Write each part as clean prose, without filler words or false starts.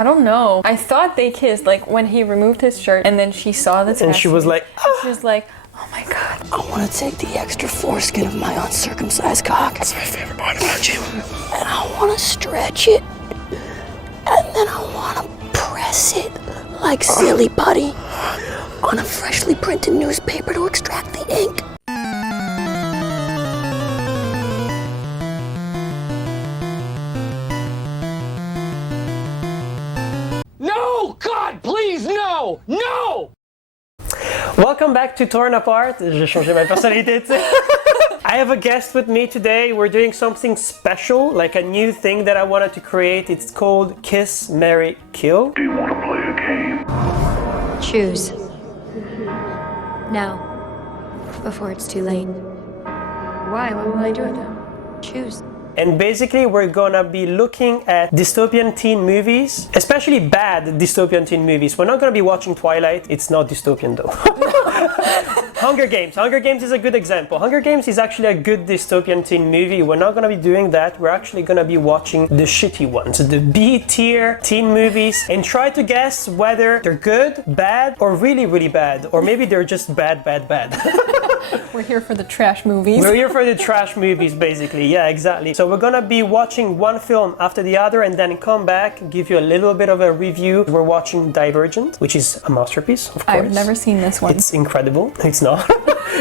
I don't know. I thought they kissed, like when he removed his shirt and then she saw the tattoo. And she was like, she was like, oh my god. I want to take the extra foreskin of my uncircumcised cock. That's my favorite part about you. And I want to stretch it. And then I want to press it like silly putty on a freshly printed newspaper to extract the ink. No! God, please, no! No! welcome back to Torn Apart. J'ai changé ma personnalité, tu sais. I have a guest with me today. We're doing something special, like a new thing that I wanted to create. It's called Kiss, Marry, Kill. Do you want to play a game? Choose. Now. Before it's too late. Why? Why will I do it? Choose. And basically we're gonna be looking at dystopian teen movies, especially bad dystopian teen movies. We're not gonna be watching Twilight. It's not dystopian though. Hunger Games. Hunger Games is a good example. Hunger Games is actually a good dystopian teen movie. We're not gonna be doing that. We're actually gonna be watching the shitty ones, the B-tier teen movies, and try to guess whether they're good, bad, or really, really bad. Or maybe they're just bad, bad, bad. We're here for the trash movies. We're here for the trash movies, basically. Yeah, exactly. So we're gonna be watching one film after the other and then come back, give you a little bit of a review. We're watching Divergent, which is a masterpiece, of course. I've never seen this one. It's incredible. It's not.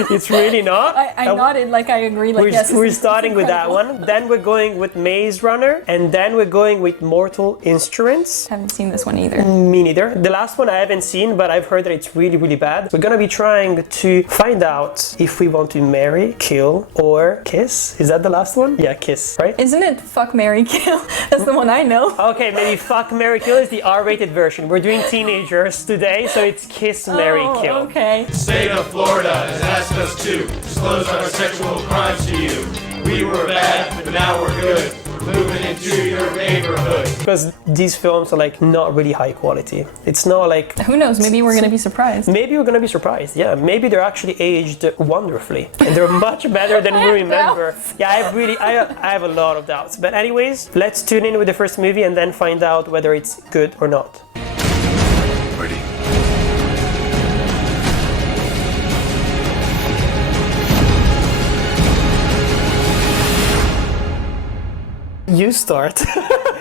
It's really not. I nodded like I agree. Like, yes, we're starting with that one. Then we're going with Maze Runner, and then we're going with Mortal Instruments. Haven't seen this one either. Me neither. The last one I haven't seen, but I've heard that it's really, really bad. We're gonna be trying to find out if we want to marry, kill, or kiss. Is that the last one? Yeah, kiss, right? Isn't it fuck, marry, kill? That's the one I know. Okay, maybe fuck, marry, kill is the R-rated version. We're doing teenagers today, so it's kiss, marry, kill. Okay. The state of Florida has asked us to disclose our sexual crimes to you. We were bad, but now we're good. We're moving into your neighborhood. Because these films are like not really high quality. It's not like... Who knows, maybe we're gonna be surprised. Maybe we're gonna be surprised, yeah. Maybe they're actually aged wonderfully. And they're much better than we remember. Yeah, I have a lot of doubts. But anyways, let's tune in with the first movie and then find out whether it's good or not. Ready? You start.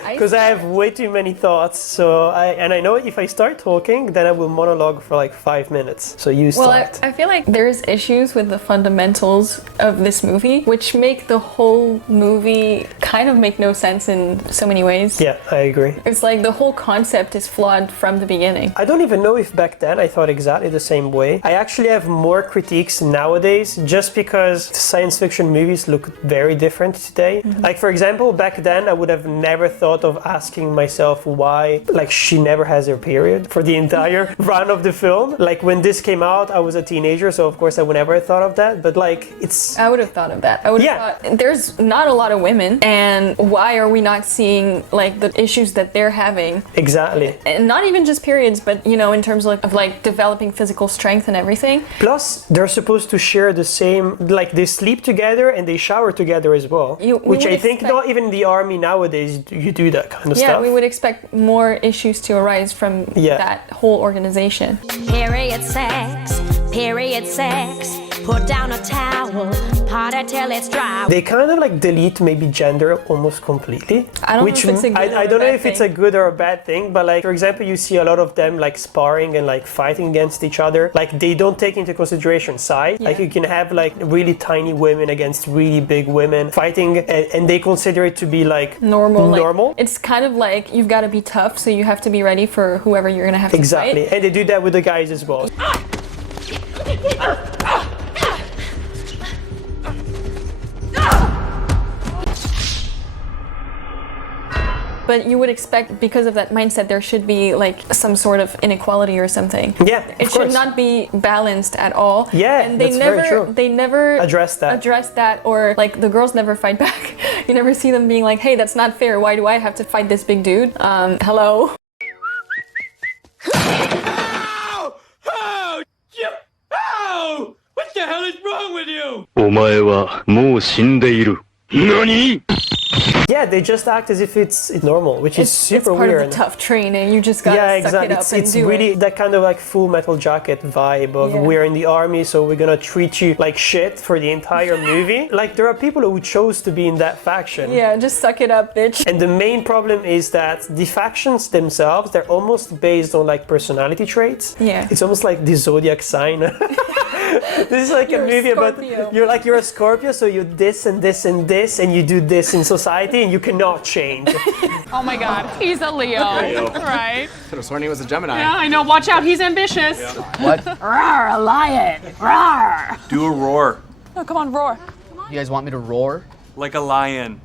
Because I have way too many thoughts, so I know if I start talking, then I will monologue for like 5 minutes. So you start. Well, I feel like there's issues with the fundamentals of this movie, which make the whole movie kind of make no sense in so many ways. Yeah, I agree. It's like the whole concept is flawed from the beginning. I don't even know if back then I thought exactly the same way. I actually have more critiques nowadays just because science fiction movies look very different today. Mm-hmm. Like for example, back then I would have never thought of asking myself why like she never has her period for the entire run of the film. Like when this came out, I was a teenager, so of course I would never have thought of that, but like it's... I would have thought of that. I would have thought there's not a lot of women, and why are we not seeing like the issues that they're having? Exactly. And not even just periods, but you know, in terms of like developing physical strength and everything. Plus they're supposed to share the same, like they sleep together and they shower together as well, which I think not even in the army nowadays you do that kind of stuff. Yeah, we would expect more issues to arise from that whole organization. Period sex, put down a towel, party till it's dry. They kind of like delete maybe gender almost completely. I don't know if it's a good I don't know if it's a good or a bad thing, but like for example, you see a lot of them like sparring and like fighting against each other. Like they don't take into consideration size. Yeah. Like you can have like really tiny women against really big women fighting, and they consider it to be like normal. Like, it's kind of like you've got to be tough, so you have to be ready for whoever you're gonna have to fight. Exactly, and they do that with the guys as well. But you would expect, because of that mindset, there should be like some sort of inequality or something. Yeah, it should not be balanced at all. Yeah, and they that's never, very true. They never address that, or like the girls never fight back. You never see them being like, "Hey, that's not fair. Why do I have to fight this big dude?" Hello. Oh! What the hell is wrong with you? お前はもう死んでいる。何? Yeah, they just act as if it's normal, which is super it's part weird. of the tough training. You just gotta suck it up and It's do really it. that kind of like Full Metal Jacket vibe of we're in the army, so we're gonna treat you like shit for the entire movie. Like there are people who chose to be in that faction. Yeah, just suck it up, bitch. And the main problem is that the factions themselves, they're almost based on like personality traits. Yeah. It's almost like the zodiac sign. This is like You're a movie about you're a Scorpio, so you this and this and this, and you do this in society, and you cannot change. Oh my God, he's a Leo, right? Could have sworn he was a Gemini. Yeah, I know. Watch out, he's ambitious. What? Roar, a lion. Roar. Do a roar. Oh, come on, roar. You guys want me to roar? Like a lion.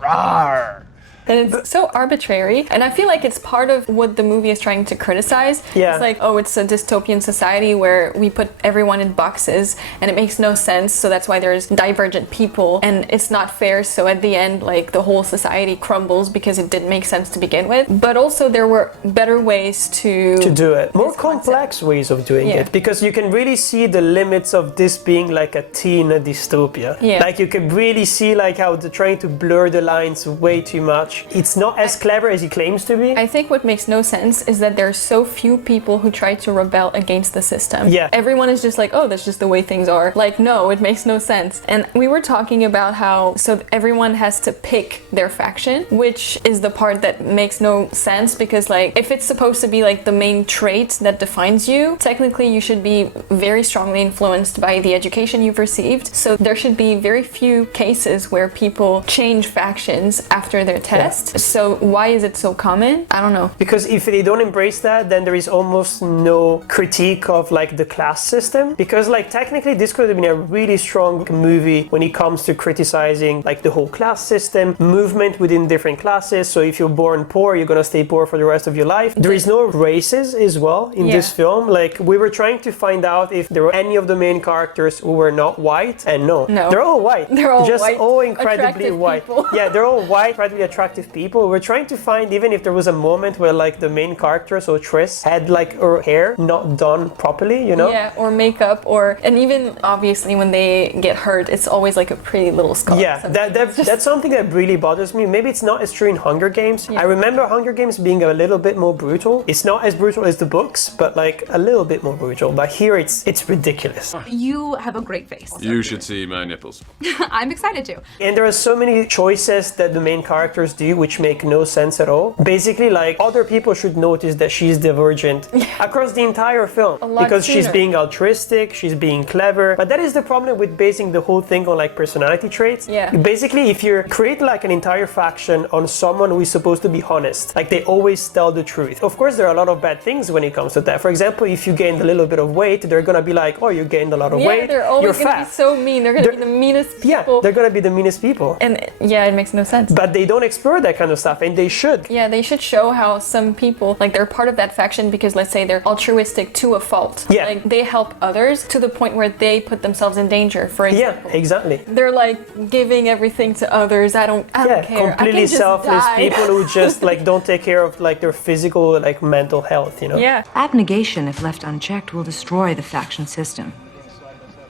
Roar. And it's so arbitrary, and I feel like it's part of what the movie is trying to criticize. Yeah. It's like, oh, it's a dystopian society where we put everyone in boxes and it makes no sense, so that's why there's divergent people and it's not fair, so at the end like the whole society crumbles because it didn't make sense to begin with. But also there were better ways to do it. More complex ways of doing it, because you can really see the limits of this being like a teen dystopia. Yeah. Like you can really see like how they're trying to blur the lines way too much. It's not as clever as he claims to be. I think what makes no sense is that there's so few people who try to rebel against the system. Yeah. Everyone is just like, oh, that's just the way things are. Like, no, it makes no sense. And we were talking about how everyone has to pick their faction, which is the part that makes no sense, because like if it's supposed to be like the main trait that defines you, technically you should be very strongly influenced by the education you've received. So there should be very few cases where people change factions after their test. So why is it so common? I don't know. Because if they don't embrace that, then there is almost no critique of like the class system. Because like technically this could have been a really strong movie when it comes to criticizing like the whole class system, movement within different classes. So if you're born poor, you're gonna stay poor for the rest of your life. There is no races as well in this film. Like we were trying to find out if there were any of the main characters who were not white, and no. They're all white. They're all just white, all incredibly white. people. Yeah, they're all white, incredibly attractive people. We're trying to find even if there was a moment where like the main character, so Triss, had like her hair not done properly, you know? Yeah, or makeup, and even obviously when they get hurt, it's always like a pretty little scar. Yeah, that's something that really bothers me. Maybe it's not as true in Hunger Games. I remember Hunger Games being a little bit more brutal. It's not as brutal as the books, but like a little bit more brutal. But here it's ridiculous. You have a great face. You should see my nipples. I'm excited to. And there are so many choices that the main characters do which make no sense at all. Basically, like, other people should notice that she's divergent across the entire film. Because she's being altruistic, she's being clever. But that is the problem with basing the whole thing on like personality traits. Yeah. Basically, if you create like an entire faction on someone who is supposed to be honest, like they always tell the truth. Of course, there are a lot of bad things when it comes to that. For example, if you gained a little bit of weight, they're gonna be like, oh, you gained a lot of weight. They're always you're gonna fat. be so mean. They're gonna be the meanest people. Yeah, they're gonna be the meanest people. And yeah, it makes no sense. But they don't explore that kind of stuff, and they should. Yeah, they should show how some people, like, they're part of that faction because, let's say, they're altruistic to a fault. Yeah. Like, they help others to the point where they put themselves in danger, for example. Yeah, exactly. They're, like, giving everything to others. I don't care. Completely selfless people who just, like, don't take care of, like, their physical, like, mental health, you know? Yeah. Abnegation, if left unchecked, will destroy the faction system.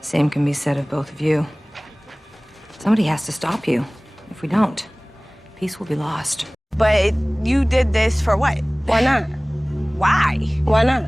Same can be said of both of you. Somebody has to stop you. If we don't, peace will be lost. But you did this for what? Why not? Why? Why not?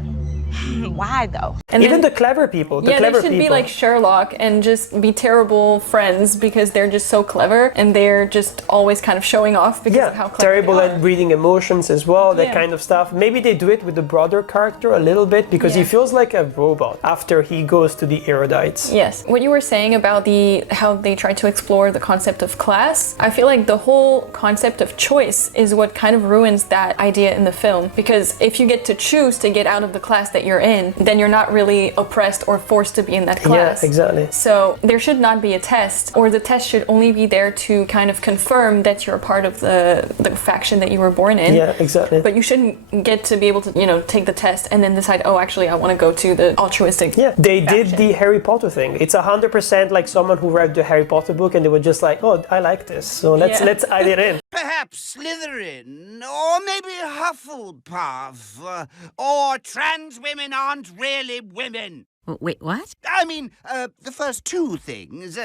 Why though? And even then, the clever people, they should be like Sherlock and just be terrible friends because they're just so clever and they're just always kind of showing off because of how clever terrible they are. at reading emotions as well, that kind of stuff. Maybe they do it with the brother character a little bit because he feels like a robot after he goes to the erudites. Yes. What you were saying about how they try to explore the concept of class, I feel like the whole concept of choice is what kind of ruins that idea in the film, because if you get to choose to get out of the class that you're in, then you're not really oppressed or forced to be in that class. Yeah, exactly. So there should not be a test, or the test should only be there to kind of confirm that you're a part of the faction that you were born in. Yeah, exactly. But you shouldn't get to be able to, take the test and then decide, oh, actually, I want to go to the altruistic. Yeah, they faction. did the Harry Potter thing. It's 100% like someone who read the Harry Potter book and they were just like, oh, I like this, so let's add it in. Perhaps Slytherin, or maybe Hufflepuff, or trans women aren't really women. Wait, what? I mean, the first two things.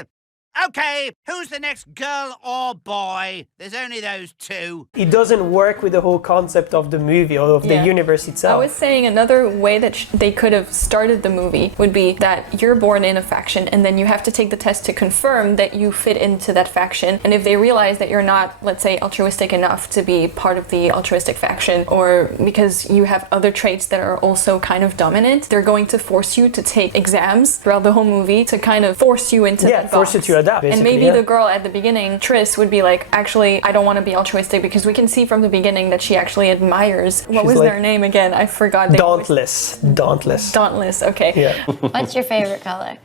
Okay, who's the next girl or boy? There's only those two. It doesn't work with the whole concept of the movie or of the universe itself. I was saying another way that they could have started the movie would be that you're born in a faction and then you have to take the test to confirm that you fit into that faction. And if they realize that you're not, let's say, altruistic enough to be part of the altruistic faction, or because you have other traits that are also kind of dominant, they're going to force you to take exams throughout the whole movie to kind of force you into that box. Force you to adapt, and maybe the girl at the beginning, Triss, would be like, actually, I don't want to be altruistic, because we can see from the beginning that she actually admires, what was their name again? I forgot. Dauntless. Dauntless, okay. Yeah. What's your favorite color?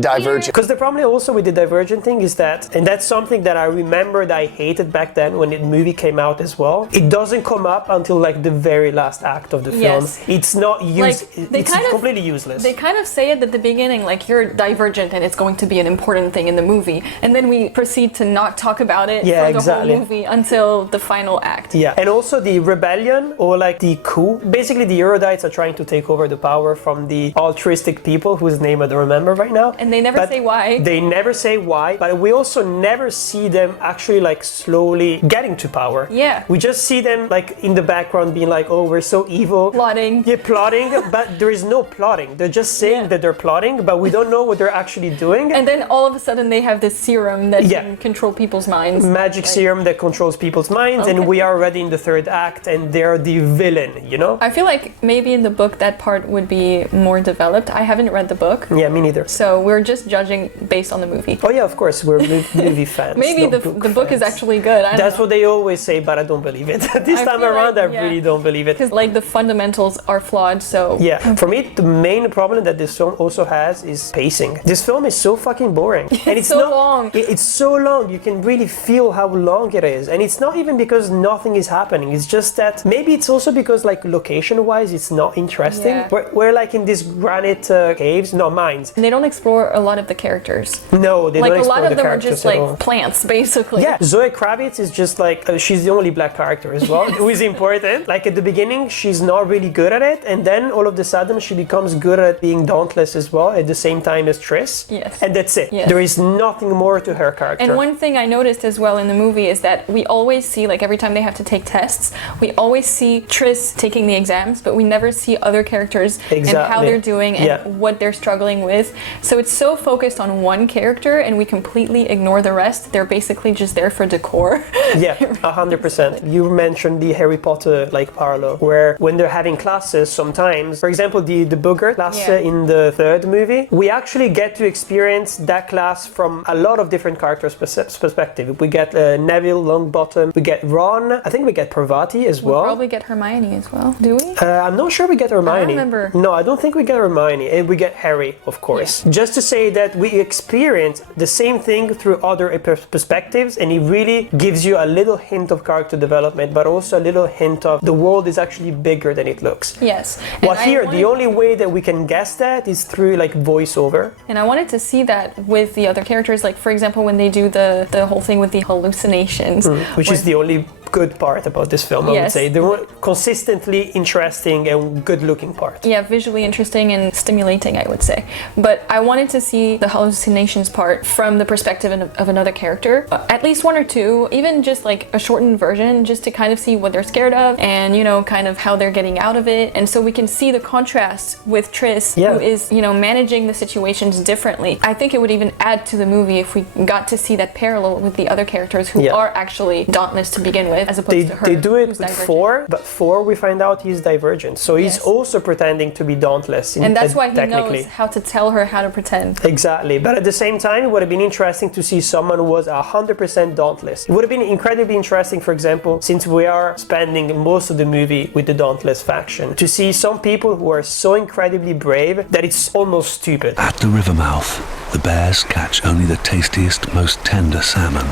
Divergent. Because the problem also with the Divergent thing is that, and that's something that I remember that I hated back then when the movie came out as well, it doesn't come up until like the very last act of the film. Yes. It's not used, it's kind of, completely useless. They kind of say it at the beginning, like, you're divergent and it's going to be an important thing in the movie, and then we proceed to not talk about it for the whole movie until the final act. Yeah, and also the rebellion, or like the coup, basically the Erudites are trying to take over the power from the altruistic people whose name I don't remember right now. And they never say why. They never say why, but we also never see them actually like slowly getting to power. Yeah. We just see them like in the background being like, oh, we're so evil. Plotting. Yeah, plotting, but there is no plotting. They're just saying that they're plotting, but we don't know what they're actually doing. And then all of a sudden they have this serum that can control people's minds. Magic serum that controls people's minds, and we are already in the third act, and they're the villain, you know? I feel like maybe in the book that part would be more developed. I haven't read the book. Yeah, me neither. So we're just judging based on the movie. Oh yeah, of course, we're movie fans. Maybe the book is actually good. That's what they always say, but I don't believe it. This time around, I really don't believe it. Because like the fundamentals are flawed, so... Yeah, for me, the main problem that this film also has is pacing. This film is so fucking boring. And it's so not, long. It's so long, you can really feel how long it is. And it's not even because nothing is happening, it's just that maybe it's also because like location-wise it's not interesting. Yeah. We're like in these granite caves, not mines. And they don't explore a lot of the characters. No, they like don't explore a lot of the them are characters just at like all. plants, basically. Yeah, Zoe Kravitz is just like, she's the only black character as well, who is important. Like at the beginning, she's not really good at it, and then all of a sudden she becomes good at being dauntless as well, at the same time as Triss. Yes. And that's it. Yes. There is nothing more to her character. And one thing I noticed as well in the movie is that we always see, like every time they have to take tests, we always see Triss taking the exams, but we never see other characters and how they're doing and what they're struggling with. So it's so focused on one character and we completely ignore the rest. They're basically just there for decor. Yeah, 100%. You mentioned the Harry Potter like parallel, where when they're having classes sometimes, for example, the Booger class in the third movie, we actually get to experience that class from a lot of different characters' perspective. We get Neville Longbottom, we get Ron, I think we get Parvati as well. We'll probably get Hermione as well, do we? I'm not sure we get Hermione. I don't remember. No, I don't think we get Hermione. And we get Harry, of course. Yeah. Just to say that we experience the same thing through other perspectives, and it really gives you a little hint of character development, but also a little hint of the world is actually bigger than it looks. Yes. Well, here, the only way that we can guess that is through like voiceover. And I wanted to see that with the other characters, like for example, when they do the whole thing with the hallucinations. Which is the only good part about this film, I would say. The one consistently interesting and good looking part. Yeah, visually interesting and stimulating, I would say. But I wanted to see the hallucinations part from the perspective of another character. At least one or two, even just like a shortened version, just to kind of see what they're scared of and, you know, kind of how they're getting out of it. And so we can see the contrast with Triss, who is, you know, managing the situations differently. I think it would even add to the movie if we got to see that parallel with the other characters who are actually dauntless to begin with, as opposed to her. They do it with Four, but Four we find out he's divergent. So he's also pretending to be dauntless. And that's why he knows how to tell her how to pretend. Exactly. But at the same time, it would have been interesting to see someone who was 100% dauntless. It would have been incredibly interesting, for example, since we are spending most of the movie with the dauntless faction, to see some people who are so incredibly brave that it's almost stupid. At the river mouth, the bears catch only the tastiest, most tender salmon.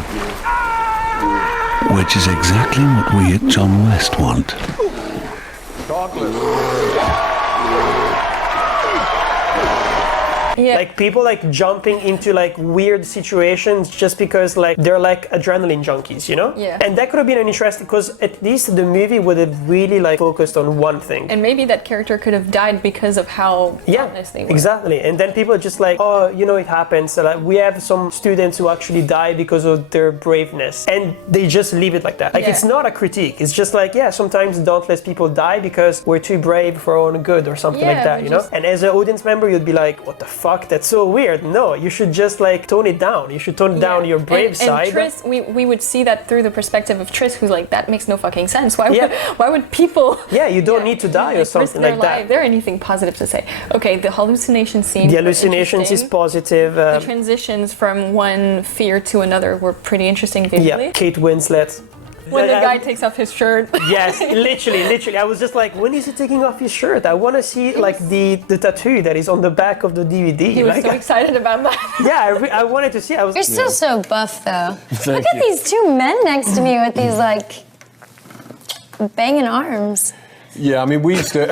Which is exactly what we at John West want. Yeah. Like people like jumping into like weird situations just because like they're like adrenaline junkies, you know? Yeah. And that could have been an interesting, because at least the movie would have really like focused on one thing. And maybe that character could have died because of how honest they were. Exactly. And then people are just like, oh, you know, it happens. So, like, we have some students who actually die because of their braveness, and they just leave it like that. Like it's not a critique. It's just like, yeah, sometimes dauntless people die because we're too brave for our own good or something like that, you know? And as an audience member, you'd be like, what the fuck? That's so weird. No, you should just like tone it down. You should tone down your brave side. And Triss, we would see that through the perspective of Triss, who's like, that makes no fucking sense. Why would people... Yeah, you don't need to die or something like that. Is there anything positive to say? Okay, the hallucination scene. The hallucinations is positive. The transitions from one fear to another were pretty interesting visually. Yeah, Kate Winslet. When the guy takes off his shirt. Yes, literally. I was just like, when is he taking off his shirt? I want to see like the tattoo that is on the back of the DVD. He was so excited about that. Yeah, I wanted to see. You're still so buff, though. Look at these two men next to me with these like banging arms. Yeah, I mean, we used to...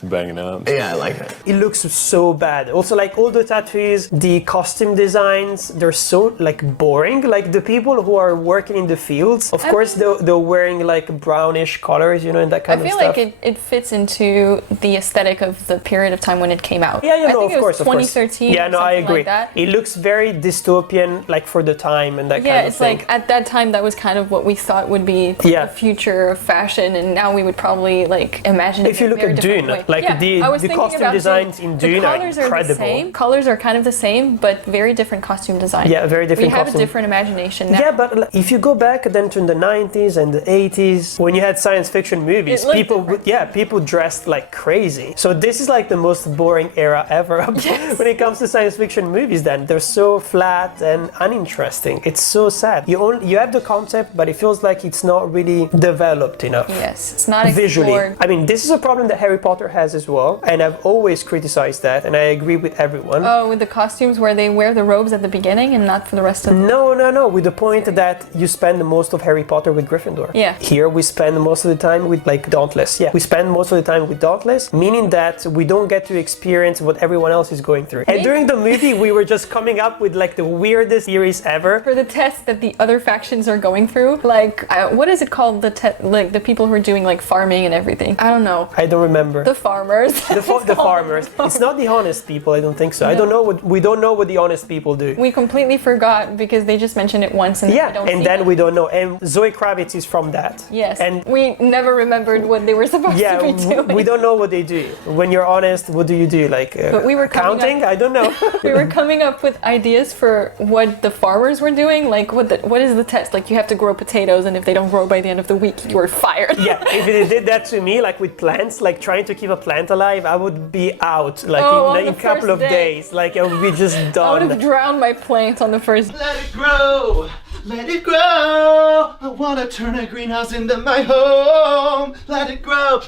Banging arms. Yeah, I like it. It looks so bad. Also, like all the tattoos, the costume designs, they're so like boring. Like the people who are working in the fields, of course, they're wearing like brownish colors, you know, and that kind of stuff. I feel like it fits into the aesthetic of the period of time when it came out. Yeah, I think of course. 2013. Yeah, no, I agree. Like that. It looks very dystopian, like for the time and that kind of thing. Yeah, it's like at that time that was kind of what we thought would be the future of fashion, and now we would probably like imagine it if you look at Dune. Like the costume designs in Dune are incredible. The colors are kind of the same, but very different costume design. Yeah, very different. We have a different imagination now. Yeah, but if you go back then to the 90s and the 80s, when you had science fiction movies, people dressed like crazy. So this is like the most boring era ever when it comes to science fiction movies. Then they're so flat and uninteresting. It's so sad. You have the concept, but it feels like it's not really developed enough. Yes, it's not visually. Explored. I mean, this is a problem that Harry Potter has as well, and I've always criticized that, and I agree with everyone. Oh, with the costumes where they wear the robes at the beginning and not for the rest of the... No, with the point that you spend most of Harry Potter with Gryffindor. Yeah. Here we spend most of the time with like Dauntless. Yeah, we spend most of the time with Dauntless, meaning that we don't get to experience what everyone else is going through. And during the movie, we were just coming up with like the weirdest theories ever. For the test that the other factions are going through, like, what is it called? Like the people who are doing like farming and everything. I don't know. I don't remember. The farmers. The farmers. It's not the honest people, I don't think so. No. We don't know what the honest people do. We completely forgot because they just mentioned it once and we don't know. And Zoe Kravitz is from that. Yes. And we never remembered what they were supposed to be doing. We don't know what they do. When you're honest, what do you do? Like but we were counting? I don't know. We were coming up with ideas for what the farmers were doing. Like what is the test? Like you have to grow potatoes, and if they don't grow by the end of the week, you are fired. Yeah, if they did that to me, like with plants, like trying to keep a plant alive, I would be out like in a couple of days. Like I would be just done. I would have drowned my plant on the first. Let it grow, let it grow. I wanna turn a greenhouse into my home. Let it grow,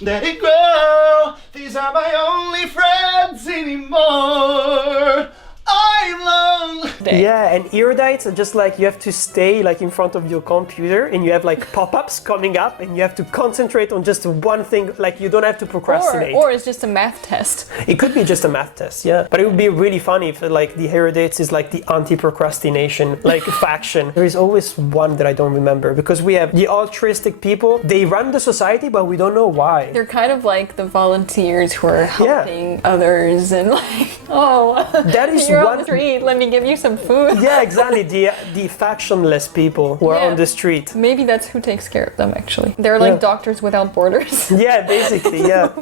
let it grow. These are my only friends anymore. I'm lonely. Yeah, and erudites are just like you have to stay like in front of your computer, and you have like pop-ups coming up, and you have to concentrate on just one thing. Like you don't have to procrastinate. Or it's just a math test. It could be just a math test, yeah. But it would be really funny if like the erudites is like the anti-procrastination like faction. There is always one that I don't remember, because we have the altruistic people. They run the society, but we don't know why. They're kind of like the volunteers who are helping others, and like, that is you're on the street, let me give you some food. Yeah, exactly. The factionless people who are on the street. Maybe that's who takes care of them, actually. They're like Doctors Without Borders. Yeah, basically, yeah.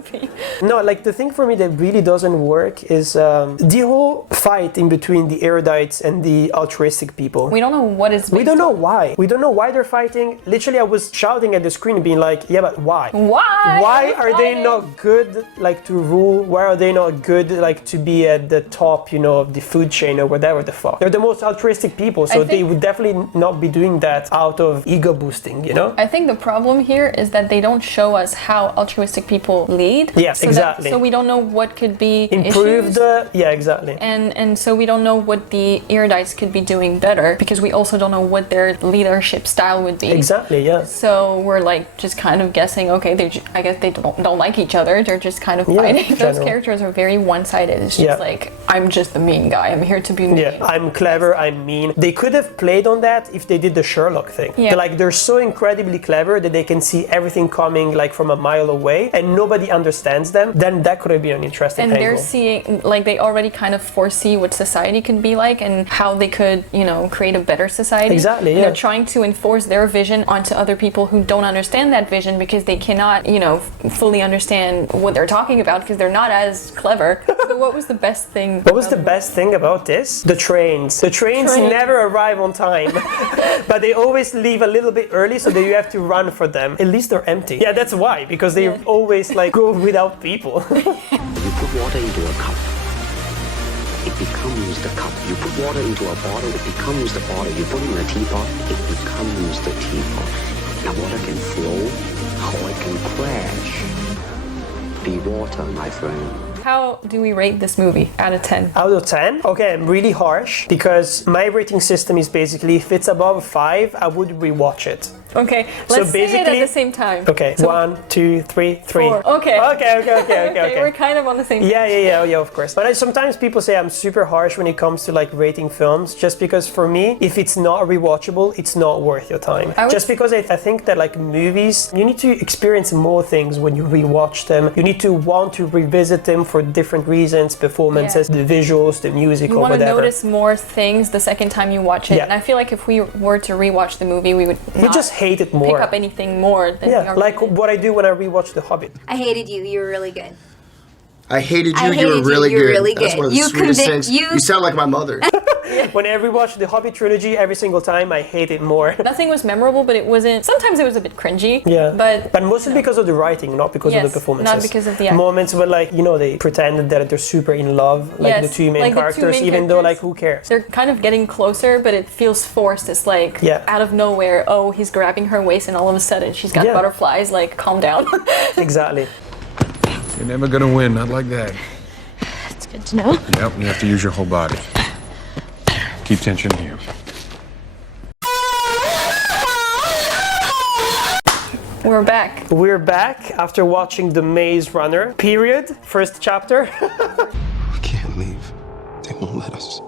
No, like the thing for me that really doesn't work is the whole fight in between the erudites and the altruistic people. We don't know what is. We don't know why. We don't know why they're fighting. Literally, I was shouting at the screen, being like, "Yeah, but why? Why are they not good, like to rule? Why are they not good, like to be at the top, you know, of the food chain or whatever the fuck?" are. They're the most altruistic people, so they would definitely not be doing that out of ego boosting, you know? I think the problem here is that they don't show us how altruistic people lead. Yes, exactly. So we don't know what could be improved. Issues. Yeah, exactly. And so we don't know what the erudites could be doing better, because we also don't know what their leadership style would be. Exactly, yeah. So we're like just kind of guessing, okay, I guess they don't like each other, they're just kind of fighting. Those characters are very one-sided. It's just like, I'm just the mean guy, I'm here to be mean. Yeah, I'm clever, I'm mean. They could have played on that if they did the Sherlock thing. Yeah. They're so incredibly clever that they can see everything coming like from a mile away and nobody understands them. Then that could have been an interesting angle. And they're seeing, like, they already kind of foresee what society can be like and how they could, you know, create a better society. Exactly, yeah. They're trying to enforce their vision onto other people who don't understand that vision because they cannot, you know, fully understand what they're talking about because they're not as clever. So what was the best thing? What was the best thing about this? The trains. The trains never arrive on time, but they always leave a little bit early so that you have to run for them. At least they're empty. Yeah, that's why, because they always like go without people. You put water into a cup, it becomes the cup. You put water into a bottle, it becomes the bottle. You put it in a teapot, it becomes the teapot. Now water can flow or it can crash. Be water, my friend. How do we rate this movie out of 10? Out of 10? Okay, I'm really harsh because my rating system is basically if it's above 5, I would rewatch it. Okay, let's say it at the same time. Okay, so 1, 2, 3, 3. 4. Okay. Okay. We're kind of on the same page. Yeah, of course. But sometimes people say I'm super harsh when it comes to like rating films, just because for me, if it's not rewatchable, it's not worth your time. Just because I think that like movies, you need to experience more things when you rewatch them. You need to want to revisit them for different reasons, performances, the visuals, the music, or whatever. You want to notice more things the second time you watch it. And I feel like if we were to rewatch the movie, we would not just hate it more. Pick up anything more than we already like what I do when I rewatch The Hobbit. I hated you. You were really good. I hated you. You were really good. That's one of the sweetest things. You sound like my mother. When I rewatch the Hobbit trilogy, every single time I hate it more. Nothing was memorable, but it wasn't. Sometimes it was a bit cringy. Yeah. But mostly because of the writing, not because of the performances. Not because of the acting. Moments where like, you know, they pretend that they're super in love, like the two main characters, even though like who cares? They're kind of getting closer, but it feels forced. It's like out of nowhere, oh, he's grabbing her waist and all of a sudden she's got butterflies, like calm down. Exactly. You're never gonna win, not like that. That's good to know. Yep, you have to use your whole body. Keep tension here. We're back. We're back after watching The Maze Runner, period, first chapter. I can't leave. They won't let us.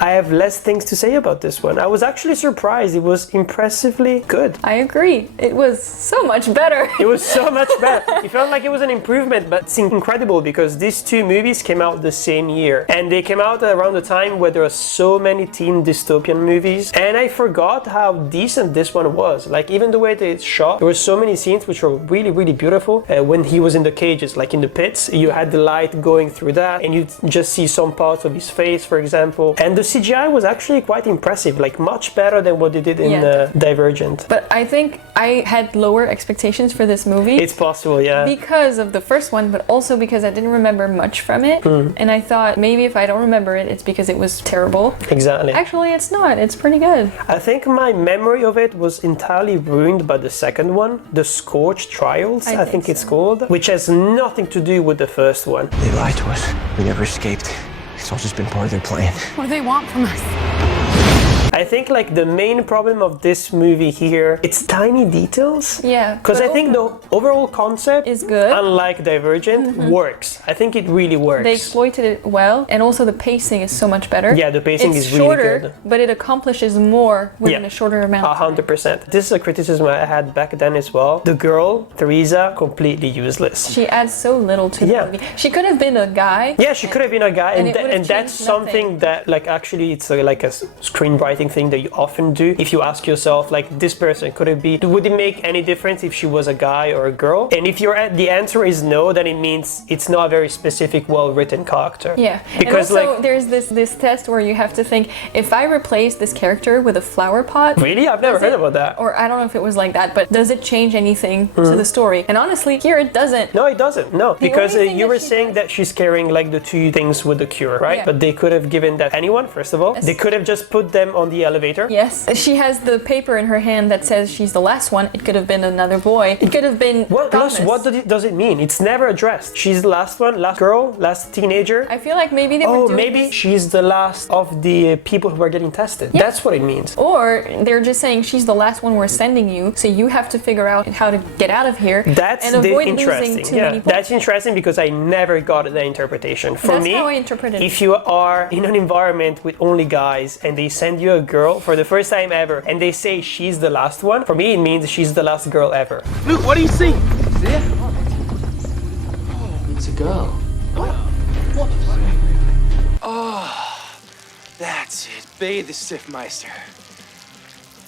I have less things to say about this one. I was actually surprised. It was impressively good. I agree. It was so much better. It was so much better. It felt like it was an improvement, but it's incredible because these two movies came out the same year. And they came out around the time where there are so many teen dystopian movies. And I forgot how decent this one was. Like, even the way that it's shot, there were so many scenes which were really, really beautiful. When he was in the cages, like in the pits, you had the light going through that and you just see some parts of his face, for example. And the CGI was actually quite impressive, like much better than what they did in Divergent. But I think I had lower expectations for this movie. It's possible, yeah. Because of the first one, but also because I didn't remember much from it. And I thought maybe if I don't remember it, it's because it was terrible. Exactly. Actually, it's not. It's pretty good. I think my memory of it was entirely ruined by the second one, The Scorched Trials, I think it's called, which has nothing to do with the first one. They lied to us. We never escaped. It's all just been part of their plan. What do they want from us? I think like the main problem of this movie here, it's tiny details. Yeah. Because I think the overall concept is good. Unlike Divergent, works. I think it really works. They exploited it well, and also the pacing is so much better. Yeah, the pacing is really shorter, good. But it accomplishes more within a shorter amount. 100%. This is a criticism I had back then as well. The girl, Theresa, completely useless. She adds so little to the movie. She could have been a guy. Yeah, she could have been a guy, and that's nothing. something that like actually it's like a screenwriting confronting thing that you often do. If you ask yourself, like, this person, would it make any difference if she was a guy or a girl? And if the answer is no, then it means it's not a very specific, well-written character. Yeah, because and also like, there's this test where you have to think, if I replace this character with a flower pot... Really? I've never heard about that. Or I don't know if it was like that, but does it change anything to the story? And honestly, here it doesn't. No, it doesn't. No, because you were saying that she's carrying like the two things with the cure, right? Yeah. But they could have given that anyone, first of all. Yes. They could have just put them on the elevator. Yes. She has the paper in her hand that says she's the last one. It could have been another boy. It could have been Well, plus, Thomas. what does it mean? It's never addressed. She's the last one, last girl, last teenager. I feel like maybe they were doing maybe this. she's the last of the people who are getting tested. Yeah. That's what it means. Or they're just saying she's the last one we're sending you, so you have to figure out how to get out of here That's and avoid interesting. losing too many points. That's interesting because I never got the interpretation. For That's me, how I interpreted it. if you are in an environment with only guys and they send you a girl for the first time ever and they say she's the last one, for me it means she's the last girl ever. Luke, what do you see? See it? It's a girl. What? Oh, that's it. Bathe the Sifmeister.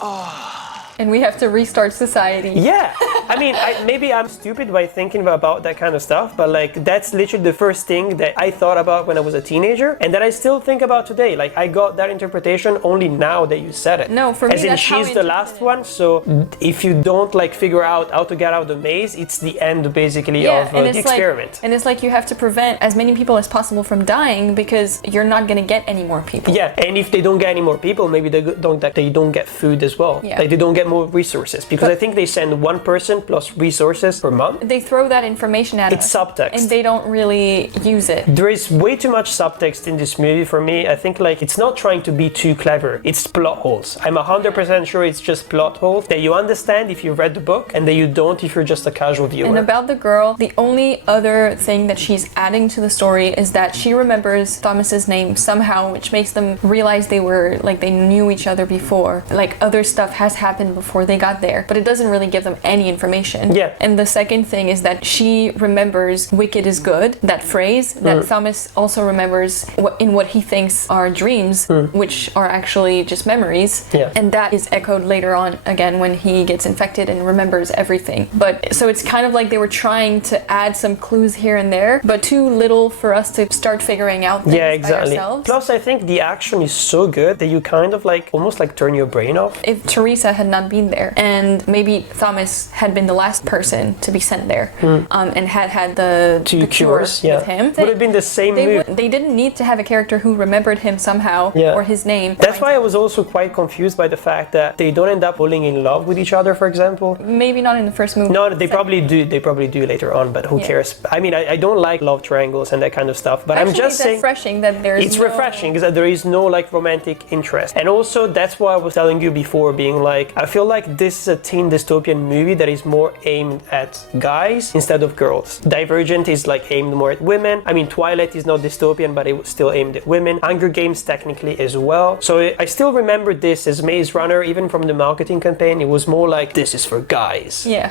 Oh. And we have to restart society. Yeah, I mean, maybe I'm stupid by thinking about that kind of stuff, but like that's literally the first thing that I thought about when I was a teenager, and that I still think about today. Like I got that interpretation only now that you said it. No, for me, as in that's how she's I the last one. So if you don't like figure out how to get out of the maze, it's the end basically of the experiment. And it's like you have to prevent as many people as possible from dying because you're not gonna get any more people. Yeah, and if they don't get any more people, maybe they don't get food as well. Yeah. Like they don't get more resources because I think they send one person plus resources per month. They throw that information at us. It's subtext. And they don't really use it. There is way too much subtext in this movie for me. I think like it's not trying to be too clever. It's plot holes. I'm 100% sure it's just plot holes that you understand if you read the book and that you don't if you're just a casual viewer. And about the girl, the only other thing that she's adding to the story is that she remembers Thomas's name somehow, which makes them realize they knew each other before. Like other stuff has happened before they got there, but it doesn't really give them any information. Yeah. And the second thing is that she remembers wicked is good, that phrase that Thomas also remembers in what he thinks are dreams, which are actually just memories. Yeah. And that is echoed later on again when he gets infected and remembers everything. But so it's kind of like they were trying to add some clues here and there, but too little for us to start figuring out things by ourselves. Plus I think the action is so good that you kind of like almost like turn your brain off. If Teresa had not been there and maybe Thomas had been the last person to be sent there and had the cures with him, would have been the same movie. They didn't need to have a character who remembered him somehow or his name. That's why I was also quite confused by the fact that they don't end up falling in love with each other, for example. Maybe not in the first movie. No, they probably do. They probably do later on, but who cares? I mean, I don't like love triangles and that kind of stuff, but actually, I'm just saying refreshing that there's it's refreshing because there is no like romantic interest. And also that's why I was telling you before, being like, I feel like this is a teen dystopian movie that is more aimed at guys instead of girls. Divergent is like aimed more at women. I mean, Twilight is not dystopian, but it was still aimed at women. Hunger Games technically as well. So I still remember this as Maze Runner, even from the marketing campaign. It was more like, this is for guys. Yeah.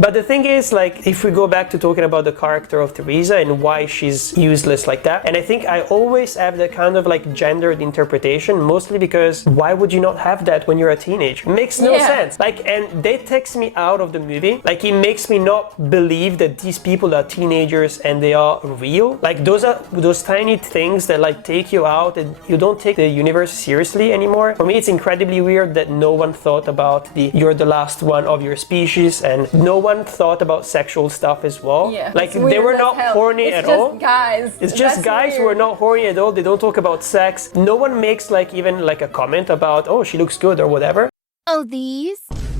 But the thing is, like, if we go back to talking about the character of Teresa and why she's useless like that, and I think I always have that kind of like gendered interpretation, mostly because why would you not have that when you're a teenager? It makes no sense. Like, and that takes me out of the movie. Like, it makes me not believe that these people are teenagers and they are real. Like, those are those tiny things that like take you out and you don't take the universe seriously anymore. For me, it's incredibly weird that no one thought about you're the last one of your species, and no one thought about sexual stuff as well. Yeah, like they were not horny at all. Guys. It's just guys who are not horny at all. They don't talk about sex. No one makes like even like a comment about, oh, she looks good or whatever. Oh, these?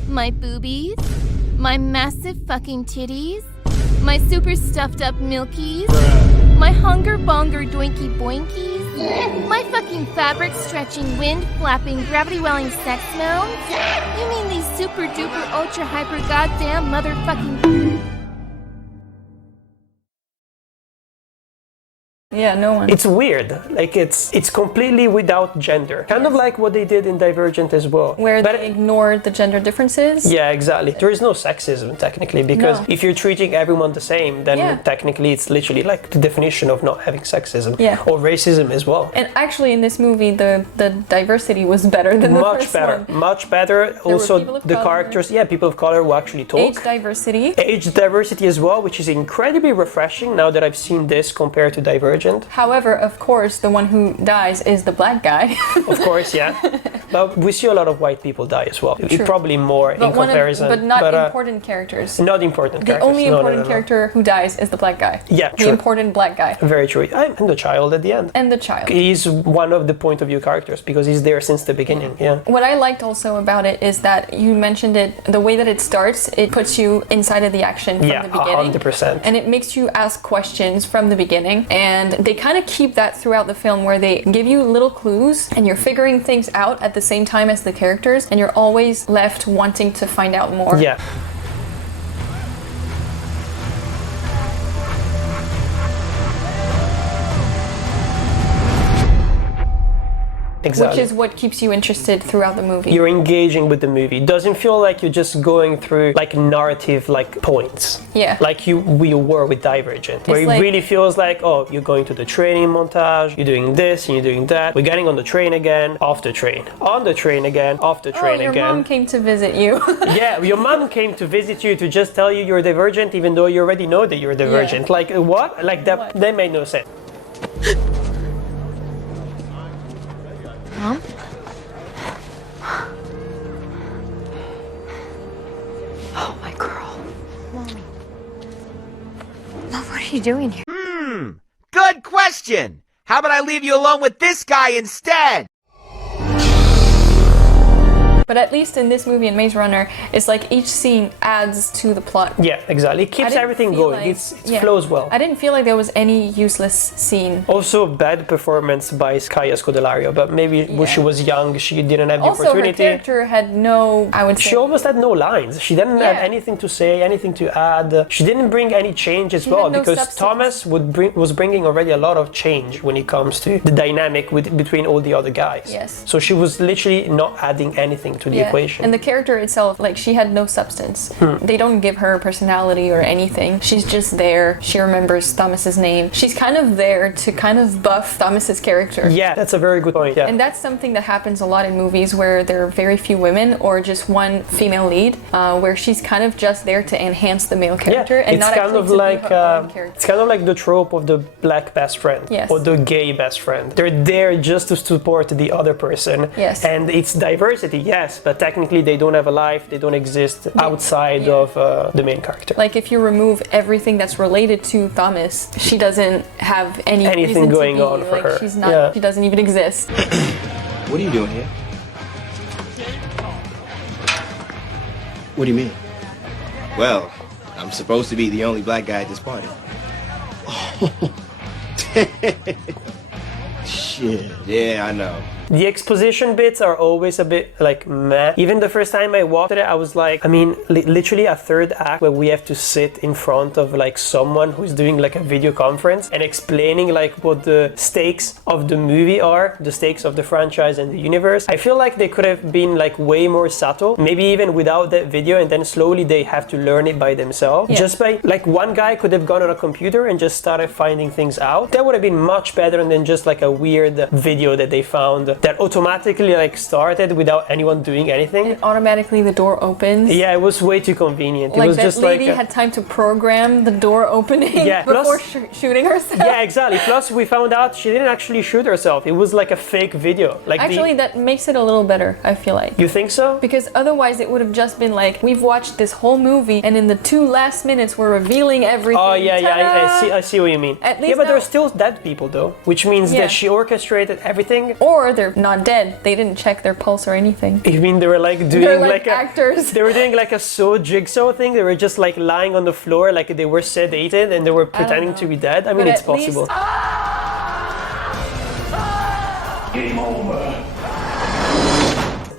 My boobies? My massive fucking titties? My super stuffed up milkies? My hunger bonger doinky boinkies? My fucking fabric stretching, wind flapping, gravity welling sex mounds? You mean these super duper ultra hyper goddamn motherfucking Yeah, no one. It's weird. Like it's completely without gender. Kind of like what they did in Divergent as well. Where they ignored the gender differences. Yeah, exactly. There is no sexism technically, because if you're treating everyone the same, then technically it's literally like the definition of not having sexism or racism as well. And actually in this movie the diversity was better than the first one. Much better. Also the characters, people of color who actually talk. Age diversity as well, which is incredibly refreshing now that I've seen this compared to Divergent. However, of course, the one who dies is the black guy. Of course, yeah. But we see a lot of white people die as well. True. Probably more in comparison. But not important characters. Not important characters. The only important character who dies is the black guy. Yeah, true. The important black guy. Very true. And the child at the end. And the child. He's one of the point of view characters because he's there since the beginning. Yeah. What I liked also about it is that you mentioned it, the way that it starts, it puts you inside of the action from the beginning. 100%. And it makes you ask questions from the beginning. And they kind of keep that throughout the film where they give you little clues and you're figuring things out at the same time as the characters and you're always left wanting to find out more. Yeah. Exactly. Which is what keeps you interested throughout the movie. You're engaging with the movie. It doesn't feel like you're just going through like narrative like points. Yeah. Like we were with Divergent. Where it really feels like, oh, you're going to the training montage, you're doing this and you're doing that. We're getting on the train again, off the train. On the train again, off the train again. Your mom came to visit you. Yeah, your mom came to visit you to just tell you you're Divergent even though you already know that you're Divergent. Yeah. Like what? Like that made no sense. Mom? Oh, my girl. Mommy. Mom, what are you doing here? Good question. How about I leave you alone with this guy instead? But at least in this movie, in Maze Runner, it's like each scene adds to the plot. Yeah, exactly. It keeps everything going. It flows well. I didn't feel like there was any useless scene. Also, bad performance by Kaya Scodelario, but maybe when she was young, she didn't have the opportunity. Also, her character had no, I would say... She almost had no lines. She didn't have anything to say, anything to add. She didn't bring any change as well, because substance. Thomas was bringing already a lot of change when it comes to the dynamic between all the other guys. Yes. So she was literally not adding anything to the equation. And the character itself, like, she had no substance. They don't give her personality or anything. She's just there. She remembers Thomas's name. She's kind of there to kind of buff Thomas's character. Yeah, that's a very good point. Yeah. And that's something that happens a lot in movies where there are very few women or just one female lead, where she's kind of just there to enhance the male character and not actually to be her own character. It's kind of like the trope of the black best friend or the gay best friend. They're there just to support the other person. Yes. And it's diversity, yes, but technically they don't have a life, they don't exist outside of the main character. Like if you remove everything that's related to Thomas, she doesn't have anything going on for her. She's not, she doesn't even exist. What are you doing here? What do you mean? Well, I'm supposed to be the only black guy at this party. Oh. Shit. Yeah, I know. The exposition bits are always a bit like meh. Even the first time I watched it, I was like, I mean, literally a third act where we have to sit in front of like someone who's doing like a video conference and explaining like what the stakes of the movie are, the stakes of the franchise and the universe. I feel like they could have been like way more subtle, maybe even without that video, and then slowly they have to learn it by themselves. Yeah. Just by like one guy could have gone on a computer and just started finding things out. That would have been much better than just like a weird video that they found that automatically like started without anyone doing anything. And automatically the door opens. Yeah, it was way too convenient. Like it was that just lady like had time to program the door opening before shooting herself. Yeah, exactly. Plus we found out she didn't actually shoot herself. It was like a fake video. Like actually that makes it a little better, I feel like. You think so? Because otherwise it would have just been like, we've watched this whole movie and in the 2 last minutes we're revealing everything. Oh yeah, I see what you mean. At least yeah, but there are still dead people though, which means that she orchestrated everything. Or they're not dead. They didn't check their pulse or anything. You mean they were like doing like actors? They were doing like a jigsaw thing. They were just like lying on the floor like they were sedated and they were pretending to be dead. I mean, it's possible. Game over.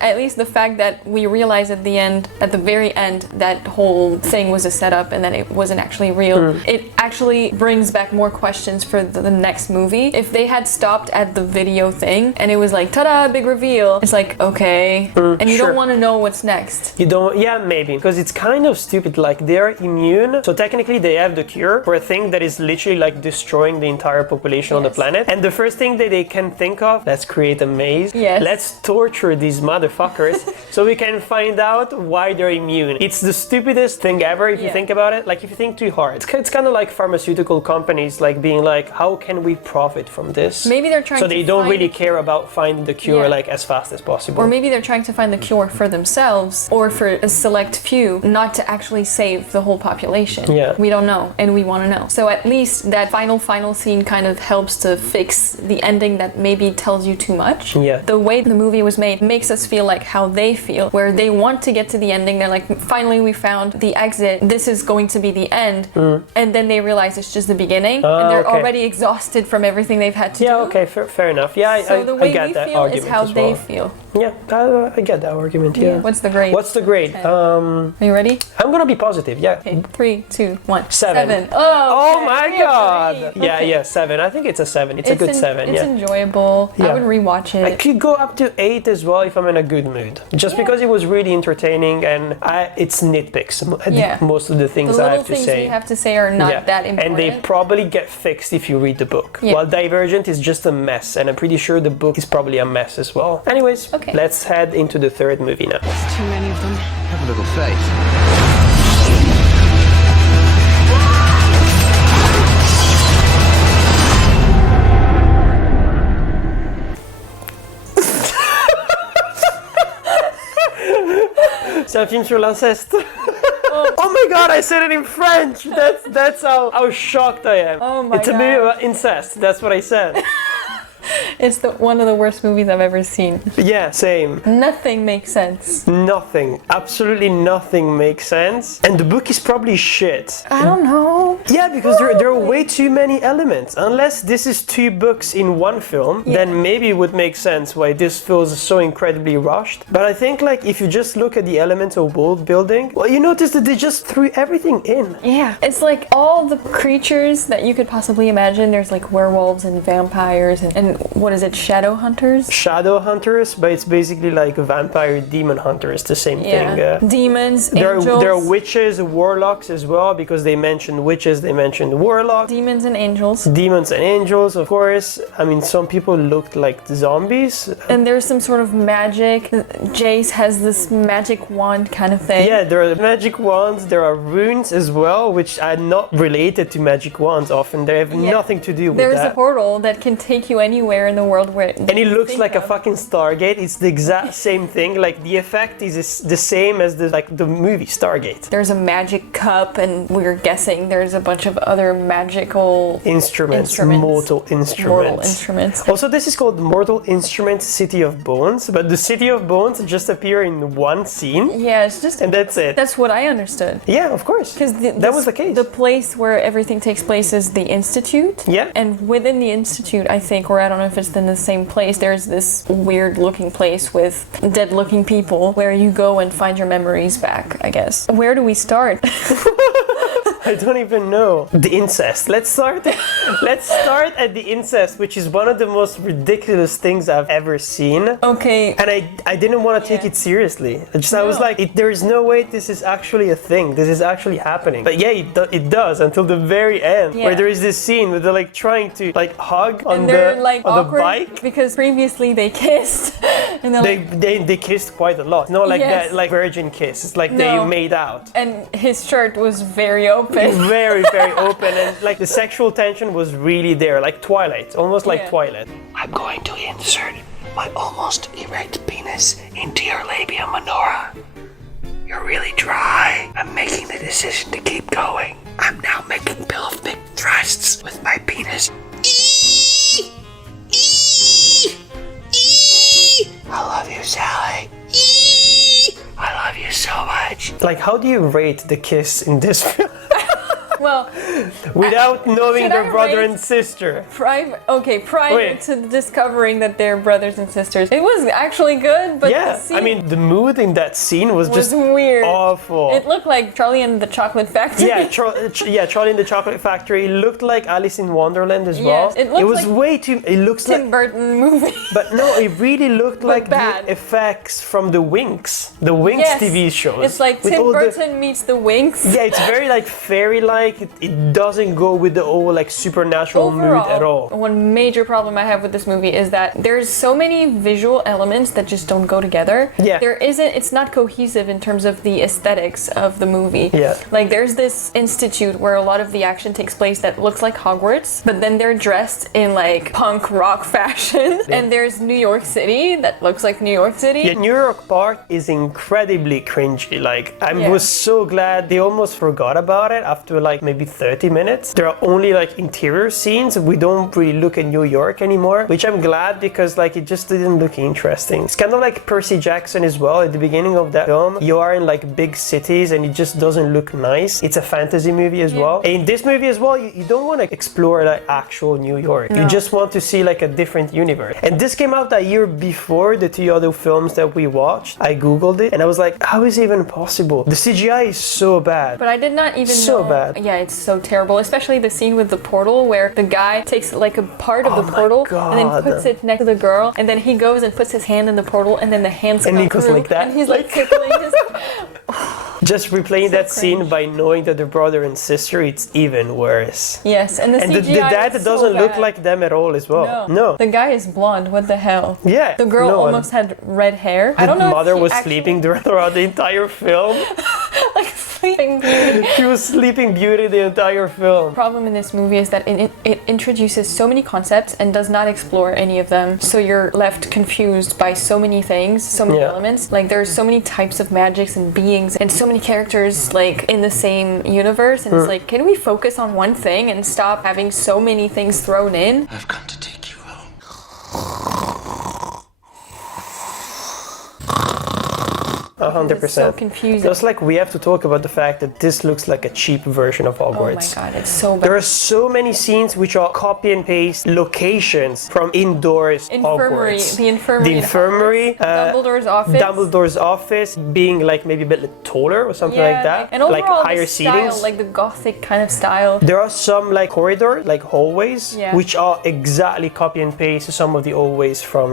at least the fact that we realize at the very end, that whole thing was a setup and that it wasn't actually real, it actually brings back more questions for the next movie. If they had stopped at the video thing and it was like, ta-da, big reveal, it's like, okay, and you don't want to know what's next. You don't, yeah, maybe, because it's kind of stupid. Like, they're immune, so technically they have the cure for a thing that is literally like destroying the entire population on the planet, and the first thing that they can think of, let's create a maze, let's torture these motherfuckers so we can find out why they're immune. It's the stupidest thing ever if you think about it. Like, if you think too hard, it's kind of like pharmaceutical companies like being like, how can we profit from this? Maybe they're trying so they don't really care about finding the cure like as fast as possible. Or maybe they're trying to find the cure for themselves or for a select few, not to actually save the whole population. Yeah. We don't know, and we want to know. So at least that final scene kind of helps to fix the ending that maybe tells you too much. Yeah. The way the movie was made makes us feel like how they feel, where they want to get to the ending. They're like, finally we found the exit. This is going to be the end. And then they realize it's just the beginning, and they're already exhausted from everything they've had to do. Yeah, okay, fair enough. Yeah, so the way I get we that feel argument is how as they well. feel. Yeah, I get that argument, yeah. What's the grade? What's the grade? Are you ready? I'm gonna be positive, yeah. Okay, 3, 2, 1. 7. Oh my god! Yeah, 7. I think it's a 7. It's a good 7, It's enjoyable. Yeah. I would rewatch it. I could go up to 8 as well if I'm in a good mood. Just because it was really entertaining, and it's nitpicks. Most of the things I have to say. The little things we have to say are not that important. And they probably get fixed if you read the book. Yeah. While Divergent is just a mess, and I'm pretty sure the book is probably a mess as well. Anyways, let's head into the third movie now. There's too many of them. Have a little faith. C'est un film sur l'inceste. Oh my god, I said it in French! That's how shocked I am. Oh my It's a movie about incest, that's what I said. It's one of the worst movies I've ever seen. Yeah, same. Nothing makes sense. Nothing. Absolutely nothing makes sense. And the book is probably shit. I don't know. Yeah, because there are way too many elements. Unless this is 2 books in one film, then maybe it would make sense why this feels so incredibly rushed. But I think like if you just look at the elements of world building, well, you notice that they just threw everything in. Yeah, it's like all the creatures that you could possibly imagine. There's like werewolves and vampires and what is it, shadow hunters? Shadow hunters, but it's basically like vampire demon hunters, the same thing. Demons, angels. There are witches, warlocks as well, because they mentioned witches, they mentioned warlocks. Demons and angels. Demons and angels, of course. I mean, some people looked like zombies. And there's some sort of magic. Jace has this magic wand kind of thing. Yeah, there are magic wands, there are runes as well, which are not related to magic wands often. They have nothing to do with that. There's a portal that can take you anywhere in the world where and it looks like a fucking Stargate. It's the exact same thing. Like the effect is the same as the movie Stargate. There's a magic cup, and we're guessing there's a bunch of other magical instruments. Mortal instruments. Also, this is called Mortal Instruments City of Bones, but the City of Bones just appear in one scene. Yeah, it's just, and that's it. That's what I understood. Yeah, of course. Because that was the case. The place where everything takes place is the Institute. Yeah. And within the Institute, I think, or I don't know if it's in the same place, there's this weird looking place with dead looking people where you go and find your memories back, I guess. Where do we start? I don't even know. The incest. Let's start at the incest, which is one of the most ridiculous things I've ever seen. Okay. And I didn't want to take it seriously. I was like, there is no way this is actually a thing. This is actually happening. But yeah, it does until the very end, where there is this scene where they're like trying to like hug on the bike. Because previously they kissed. And they kissed quite a lot. Not like that, like virgin kiss. It's like they made out. And his shirt was very open. Very, very open, and like the sexual tension was really there, like Twilight, almost like Twilight. I'm going to insert my almost erect penis into your labia minora. You're really dry. I'm making the decision to keep going. I'm now making pelvic thrusts with my penis. I love you, Sally. I love you so much. Like, how do you rate the kiss in this film? Well, without knowing should their I brother rate and sister. prior Wait. to discovering that they're brothers and sisters, it was actually good, but Yeah, the scene I mean, the mood in that scene was just weird. awful. It looked like Charlie and the Chocolate Factory. Yeah, Charlie in the Chocolate Factory. It looked like Alice in Wonderland as well. Yes, it looked was like way too. It looks Tim like. Burton movie. But no, it really looked like bad. the effects from the Winx Yes, TV shows. It's like with Tim all Burton meets the Winx. Yeah, it's very like fairy-like. It doesn't go with the whole like supernatural mood at all. One major problem I have with this movie is that there's so many visual elements that just don't go together. Yeah. It's not cohesive in terms of the aesthetics of the movie. Yeah. Like there's this institute where a lot of the action takes place that looks like Hogwarts, but then they're dressed in like punk rock fashion. Yeah. And there's New York City that looks like New York City. Yeah, New York Park is incredibly cringy. Like, I was so glad they almost forgot about it after like maybe 30 minutes. There are only like interior scenes. We don't really look at New York anymore, which I'm glad because like it just didn't look interesting. It's kind of like Percy Jackson as well. At the beginning of that film, you are in like big cities and it just doesn't look nice. It's a fantasy movie as well. And in this movie as well, you don't want to explore like actual New York. No. You just want to see like a different universe. And this came out a year before the two other films that we watched. I googled it and I was like, how is it even possible? The CGI is so bad. But I did not even So know. bad. Yeah, it's so terrible. Especially the scene with the portal where the guy takes like a part of the portal and then puts it next to the girl, and then he goes and puts his hand in the portal, and then the hands And go he goes through, like that. and he's like tickling his. Just replaying that scene by knowing that they're brother and sister, it's even worse. Yes, and the And CGI the dad is doesn't so look bad. like them at all as well. No. The guy is blonde. What the hell? Yeah. The girl no, almost had red hair. The I don't know. mother if was actually... sleeping throughout the entire film. like Sleeping Beauty. She was Sleeping Beauty the entire film. The problem in this movie is that it introduces so many concepts and does not explore any of them. So you're left confused by so many things, so many elements. Like there's so many types of magics and beings and so many characters like in the same universe. And it's like, can we focus on one thing and stop having so many things thrown in? I've come to take you home. 100%. So confusing. Just like we have to talk about the fact that this looks like a cheap version of Hogwarts. Oh my god, it's so bad. There are so many scenes which are copy and paste locations from indoors Infirmary, Hogwarts. the infirmary. The infirmary, Dumbledore's office. Dumbledore's office being like maybe a bit taller or something like that. And overall, like higher the style, seatings. like the gothic kind of style. There are some like corridors, like hallways, Yeah. which are exactly copy and paste some of the hallways from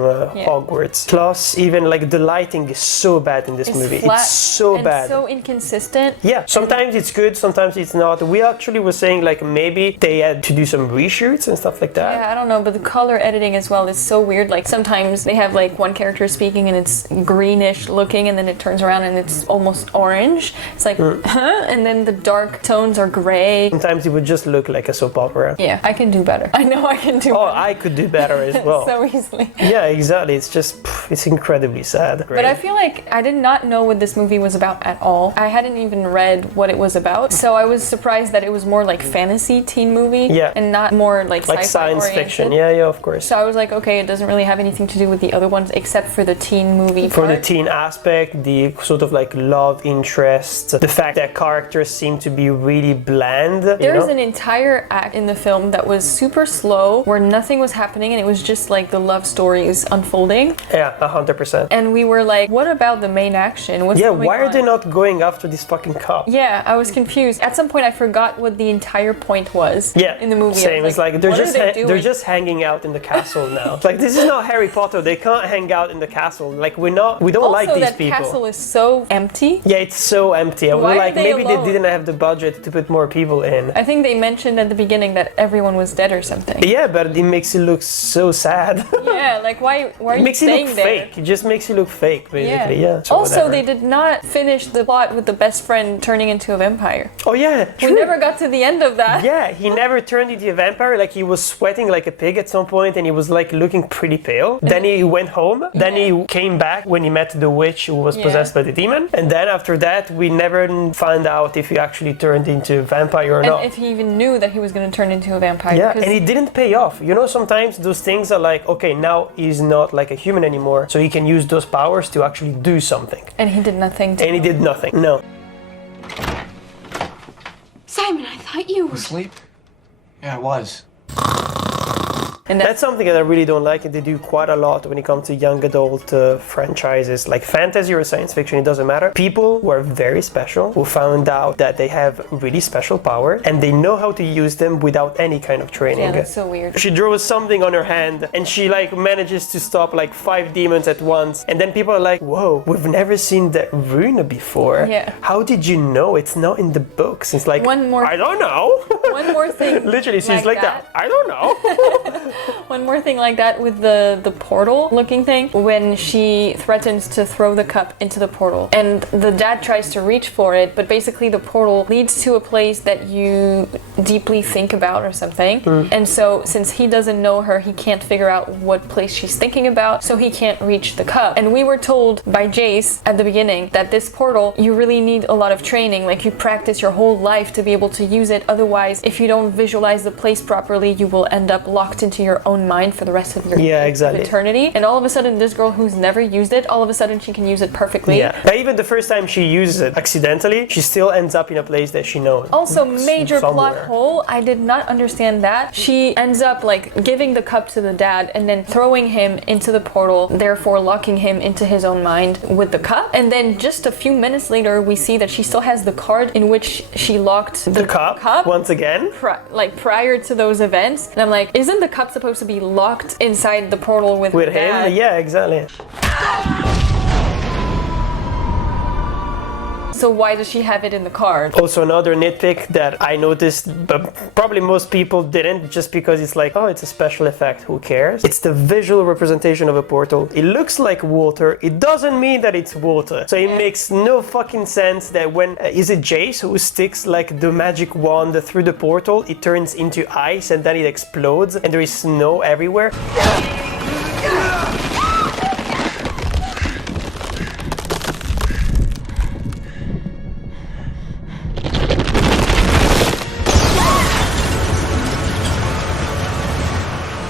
Hogwarts. Plus, even like the lighting is so bad in this movie. Flat It's so and bad. so inconsistent. Yeah, sometimes it's good, sometimes it's not. We actually were saying like maybe they had to do some reshoots and stuff like that. Yeah, I don't know, but the color editing as well is so weird. Like sometimes they have like one character speaking and it's greenish looking, and then it turns around and it's almost orange. It's like, huh? And then the dark tones are gray. Sometimes it would just look like a soap opera. Yeah, I can do better. I know I can do Oh, better. I could do better as well. So easily. Yeah, exactly. It's just, it's incredibly sad. But I feel like I did not know what this movie was about at all. I hadn't even read what it was about. So I was surprised that it was more like fantasy teen movie. Yeah. And not more like sci-fi science oriented. fiction. Yeah, of course. So I was like, okay, it doesn't really have anything to do with the other ones except for the teen movie For part. the teen aspect, the sort of like love interest, the fact that characters seem to be really bland. There's an entire act in the film that was super slow, where nothing was happening, and it was just like the love stories unfolding. Yeah, 100%. And we were like, what about the main action? What's Yeah, going why are on? they not going after this fucking cop? Yeah, I was confused. At some point, I forgot what the entire point was. Yeah, in the movie. same. It's like they're what just are they they're doing? just hanging out in the castle now. It's like this is not Harry Potter. They can't hang out in the castle. Like we don't also, like these that people. castle is so empty. Yeah, it's so empty. I Why was are like they maybe alone? they didn't have the budget to put more people in. I think they mentioned at the beginning that everyone was dead or something. Yeah, but it makes it look so sad. Yeah, like why are It you makes it staying look there? fake. It just makes you look fake, basically. Yeah. so Also, whatever. they did not finish the plot with the best friend turning into a vampire. Oh yeah, We true. never got to the end of that. Yeah, he never turned into a vampire. Like he was sweating like a pig at some point, and he was like looking pretty pale. Then he went home. Then he came back when he met the witch who was possessed by the demon. And then after that, we never found out if he actually turned into a vampire or And not. if he even knew that he was going to turn into a vampire. Yeah, because and it didn't pay off. You know, sometimes those things are like, okay, now he's not like a human anymore, so he can use those powers to actually do something. And he did nothing to And he did nothing. No. Simon, I thought you were Asleep? Yeah, I was. And that's something that I really don't like, and they do quite a lot when it comes to young adult franchises, like fantasy or science fiction, it doesn't matter. People who are very special, who found out that they have really special power, and they know how to use them without any kind of training. Yeah, that's so weird. She draws something on her hand, and she like manages to stop like 5 demons at once, and then people are like, whoa, we've never seen that rune before. Yeah. How did you know? It's not in the books. It's like, I don't know. One more thing. Literally, she's like that. I don't know. One more thing like that with the portal looking thing, when she threatens to throw the cup into the portal and the dad tries to reach for it, but basically the portal leads to a place that you deeply think about or something. And so since he doesn't know her, he can't figure out what place she's thinking about, so he can't reach the cup. And we were told by Jace at the beginning that this portal, you really need a lot of training, like you practice your whole life to be able to use it. Otherwise, if you don't visualize the place properly, you will end up locked into your own mind for the rest of your eternity. And all of a sudden, this girl who's never used it, all of a sudden she can use it perfectly. Yeah. But even the first time she uses it accidentally, she still ends up in a place that she knows. Also, major somewhere. plot hole. I did not understand that. She ends up like giving the cup to the dad and then throwing him into the portal, therefore locking him into his own mind with the cup. And then just a few minutes later, we see that she still has the card in which she locked the cup once again. Prior to those events. And I'm like, isn't the cup supposed to be locked inside the portal with him? dad? Yeah, exactly. So why does she have it in the card? Also, another nitpick that I noticed, but probably most people didn't, just because it's like, oh, it's a special effect, who cares? It's the visual representation of a portal. It looks like water. It doesn't mean that it's water. So it makes no fucking sense that when, is it Jace who sticks like the magic wand through the portal, it turns into ice and then it explodes and there is snow everywhere.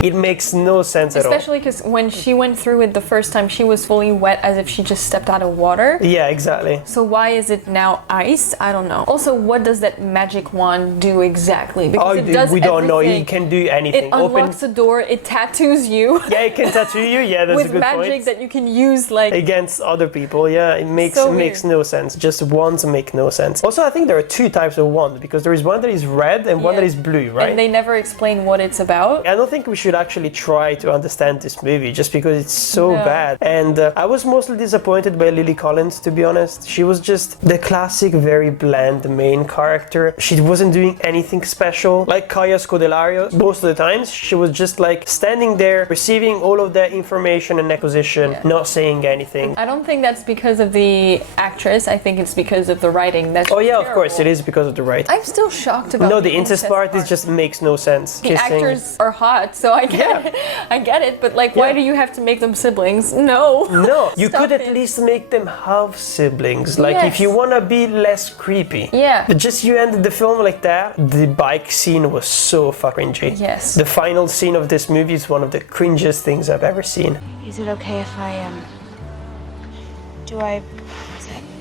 It makes no sense at all. Especially because when she went through it the first time, she was fully wet as if she just stepped out of water. Yeah, exactly. So why is it now ice? I don't know. Also, what does that magic wand do exactly? Because it does we don't know. It can do anything. It unlocks a door. It tattoos you. Yeah, it can tattoo you. Yeah, that's a good point. With magic that you can use like against other people. Yeah, it makes no sense. Just wands make no sense. Also, I think there are 2 types of wand because there is one that is red and one that is blue, right? And they never explain what it's about. I don't think we should actually try to understand this movie just because it's so bad. And I was mostly disappointed by Lily Collins, to be honest. She was just the classic, very bland main character. She wasn't doing anything special. Like Kaya Scodelario, most of the times she was just like standing there, receiving all of that information and exposition, not saying anything. I don't think that's because of the actress. I think it's because of the writing. That's of course, it is because of the writing. I'm still shocked about the incest part. It just makes no sense. The actors are hot, so I get it, but like, why do you have to make them siblings? No, you could at least make them half siblings, like if you want to be less creepy. But just you ended the film like that. The bike scene was so fucking cringy. Yes. The final scene of this movie is one of the cringiest things I've ever seen. Is it okay if I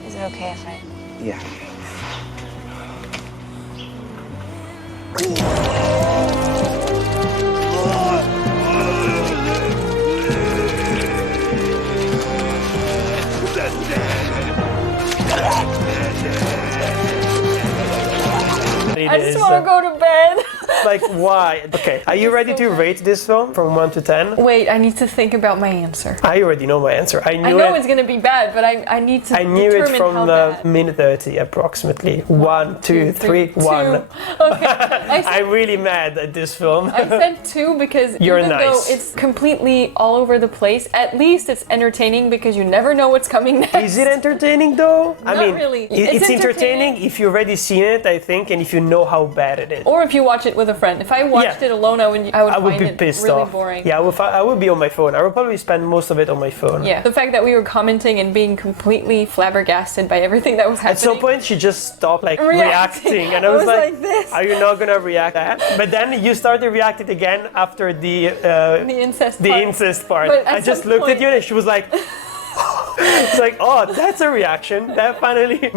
is it okay if I... Yeah. I just want to go to bed. Like, why? Okay, are you ready to rate this film from 1 to 10? Wait, I need to think about my answer. I already know my answer. I know it's gonna be bad, but I need to. I knew it from minute 30 approximately. 1, 2, 3, 1. Okay. I'm really mad at this film. I said 2 because even though it's completely all over the place, at least it's entertaining because you never know what's coming next. Is it entertaining though? Not really. It's entertaining if you've already seen it, I think, and if you know how bad it is. Or if you watch it with a friend. If I watched it alone, I would find be it pissed really off. boring. Yeah, I would be on my phone. I would probably spend most of it on my phone. Yeah, the fact that we were commenting and being completely flabbergasted by everything that was happening. At some point, she just stopped reacting, and I was like this. Are you not gonna react to that? But then you started reacting again after the incest part. But I just looked at you and she was like. It's like, oh, that's a reaction. That finally...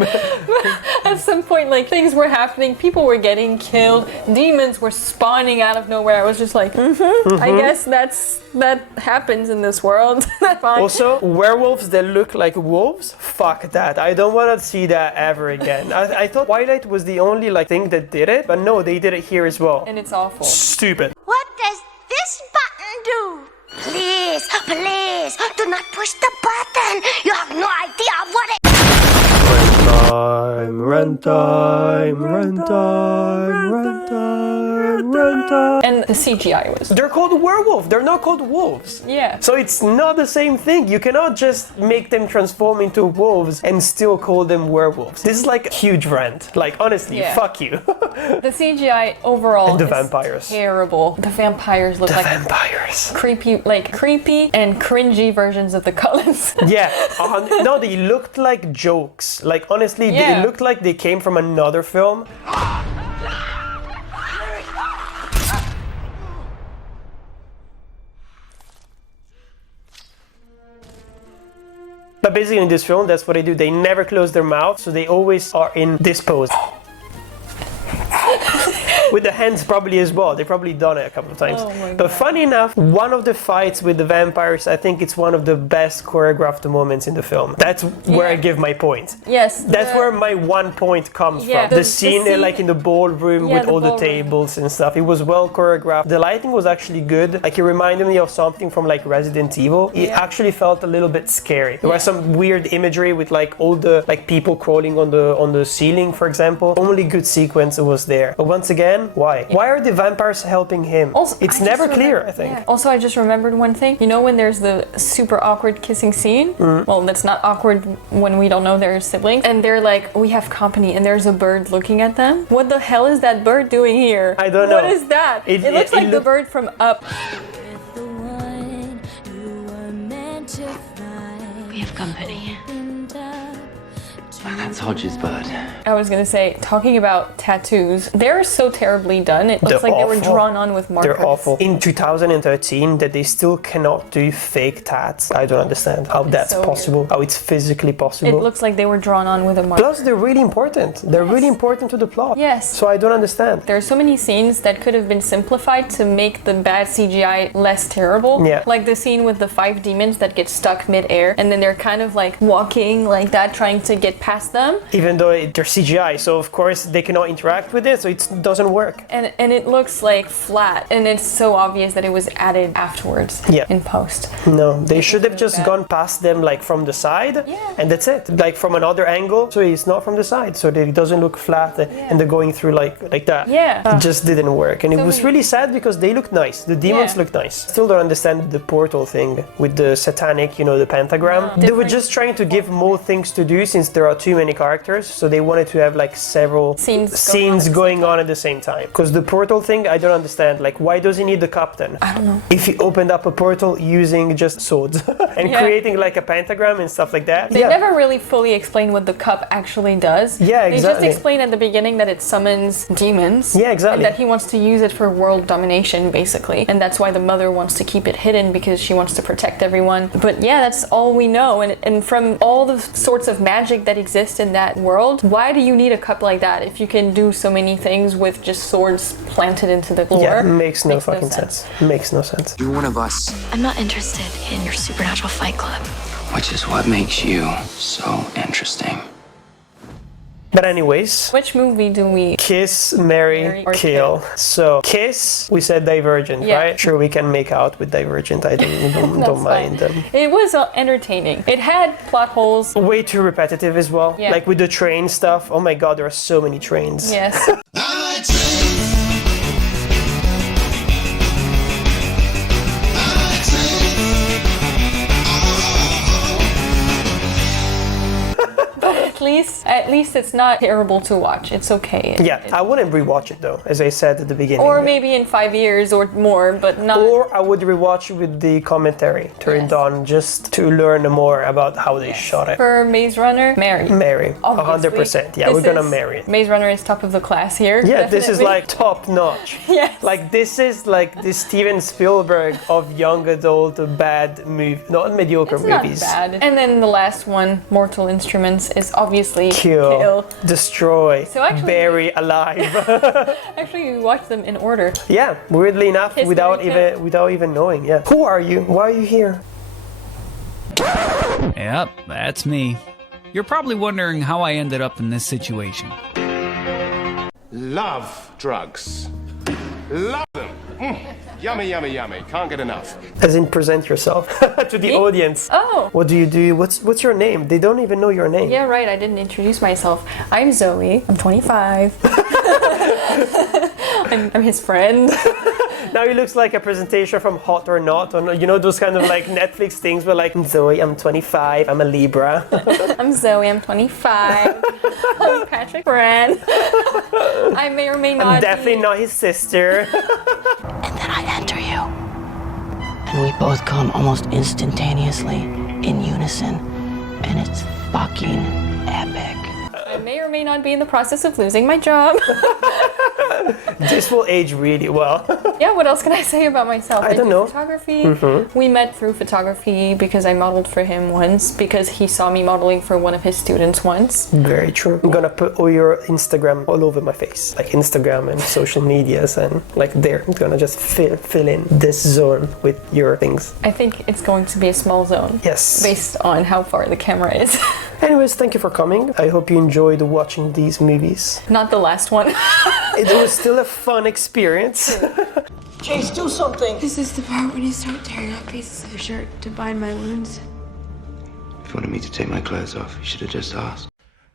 At some point, like, things were happening, people were getting killed, demons were spawning out of nowhere. I was just like, I guess that happens in this world. Also, werewolves that look like wolves? Fuck that. I don't want to see that ever again. I thought Twilight was the only like thing that did it, but no, they did it here as well. And it's awful. Stupid. What does this button do? Please, please, do not push the button. You have no idea what it... Runtime. And the CGI was... They're called werewolves. They're not called wolves. Yeah. So it's not the same thing. You cannot just make them transform into wolves and still call them werewolves. This is like a huge rant. Like, honestly, fuck you. The CGI overall and the is vampires. Terrible. The vampires look like creepy and cringy versions of the Cullens. Yeah. No, they looked like jokes. Like, honestly, they looked like they came from another film. But basically in this film, that's what they do. They never close their mouth, so they always are in this pose. With the hands probably as well. They've probably done it a couple of times. But funny enough, one of the fights with the vampires, I think it's one of the best choreographed moments in the film. That's where I give my point. Yes. That's where my 1 point comes from. The scene like in the ballroom with all the tables and stuff. It was well choreographed. The lighting was actually good. Like, it reminded me of something from like Resident Evil. It actually felt a little bit scary. There was some weird imagery with like all the like people crawling on the ceiling, for example. Only good sequence was there. But once again, why? Why are the vampires helping him? Also, it's never clear, I think. Yeah. Also, I just remembered one thing. You know when there's the super awkward kissing scene? Well, that's not awkward when we don't know they're siblings. And they're like, we have company, and there's a bird looking at them. What the hell is that bird doing here? I don't know. What is that? It looks like the bird from Up. We have company. That's Hodge's bird. I was gonna say, talking about tattoos, they're so terribly done. It looks like they were drawn on with markers. They're awful. In 2013, that they still cannot do fake tats. I don't understand how that's possible. How it's physically possible. It looks like they were drawn on with a marker. Plus, they're really important. They're really important to the plot. Yes. So I don't understand. There are so many scenes that could have been simplified to make the bad CGI less terrible. Yeah. Like the scene with the 5 demons that get stuck mid-air, and then they're kind of like walking like that, trying to get past them. Even though they're CGI, so of course they cannot interact with it, so it doesn't work. And it looks like flat, and it's so obvious that it was added afterwards in post. No, they should have just gone past them like from the side, and that's it. Like from another angle, so it's not from the side, so that it doesn't look flat, and they're going through like that. Yeah. It just didn't work, and it was really sad because they look nice. The demons look nice. Still don't understand the portal thing with the satanic, you know, the pentagram. They were just trying to give more things to do since there are too many characters, so they wanted to have like several scenes going on at the same time. Because the portal thing, I don't understand. Like, why does he need the captain? I don't know. If he opened up a portal using just swords and creating like a pentagram and stuff like that. They never really fully explain what the cup actually does. Yeah, exactly. They just explain at the beginning that it summons demons. Yeah, exactly. And that he wants to use it for world domination, basically. And that's why the mother wants to keep it hidden, because she wants to protect everyone. But yeah, that's all we know. And from all the sorts of magic that exist in that world, why do you need a cup like that if you can do so many things with just swords planted into the floor? Yeah, it makes no fucking sense. Makes no sense. You're one of us. I'm not interested in your supernatural fight club. Which is what makes you so interesting. But anyways, which movie do we kiss, marry, or kill? So kiss, we said Divergent, Yeah. right? Sure, we can make out with Divergent. I don't mind them. It was entertaining. It had plot holes. Way too repetitive as well. Yeah. Like with the train stuff. Oh my god, there are so many trains. Yes. at least it's not terrible to watch. It's okay. Yeah, I wouldn't rewatch it though, as I said at the beginning. Or maybe in 5 years or more, but not. Or I would rewatch it with the commentary turned on, just to learn more about how they shot it. For Maze Runner, Mary. 100%. Yeah, we're gonna marry it. Maze Runner is top of the class here. Yeah, definitely. This is like top notch. Yes. Like this is like the Steven Spielberg of young adult bad movie, not mediocre movies. Not bad. And then the last one, Mortal Instruments, is obviously Kill, destroy, so actually, bury alive. Actually, we watched them in order. Yeah, weirdly enough, without even knowing. Yeah. Who are you? Why are you here? Yep, that's me. You're probably wondering how I ended up in this situation. Love drugs. Love them. Yummy, yummy, yummy. Can't get enough. As in, present yourself to the audience. Oh. What do you do? What's your name? They don't even know your name. Yeah, right. I didn't introduce myself. I'm Zoe. I'm 25. I'm his friend. Now he looks like a presentation from Hot or Not, or you know those kind of like Netflix things where like, Zoe, I'm 25, I'm a Libra. I'm Zoe, I'm 25. I'm Patrick's friend. I may or may not I'm definitely not his sister. And then I enter you. And we both come almost instantaneously in unison. And it's fucking epic. I may or may not be in the process of losing my job. This will age really well. Yeah, what else can I say about myself? I don't know. Photography. We met through photography because I modeled for him once, because he saw me modeling for one of his students once. Very true. I'm gonna put all your Instagram all over my face, like Instagram and social medias, and like there. I'm gonna just fill in this zone with your things. I think it's going to be a small zone. Yes. Based on how far the camera is. Anyways, thank you for coming. I hope you enjoyed watching these movies. Not the last one. It was still a fun experience. Chase, do something! This is the part when you start tearing off pieces of your shirt to bind my wounds. If you wanted me to take my clothes off, you should have just asked.